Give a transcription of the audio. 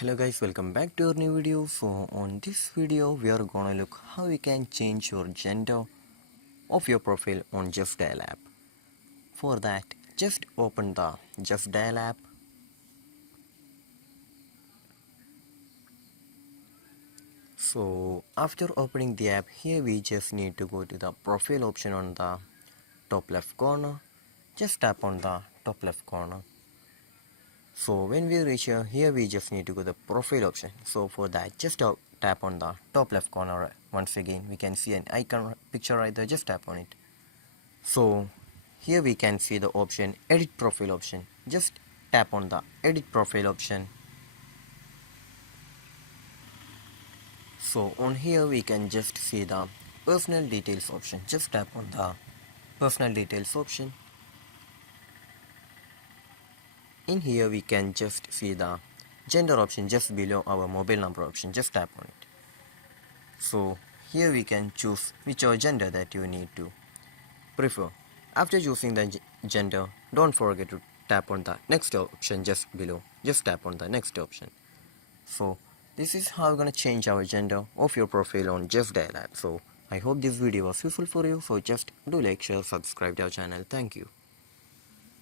Hello guys, welcome back to our new video. So on this video we are gonna look how you can change your gender of your profile on Justdial app. For that, just open the Justdial app. So after opening the app, here we just need to go to the profile option on the top left corner. Just tap on the top left corner. So when we reach here we just need to go to the profile option. So for that, just tap on the top left corner. Once again we can see an icon picture right there. Just tap on it. So here we can see the option edit profile option. Just tap on the edit profile option. So on here we can just see the personal details option. Just tap on the personal details option. In here we can just see the gender option just below our mobile number option. Just tap on it. So here we can choose whichever gender that you need to prefer. After choosing the gender, don't forget to tap on the next option just below. Just tap on the next option. So this is how we're gonna change our gender of your profile on Justdial app. So I hope this video was useful for you. So just do like, share, subscribe to our channel. Thank you.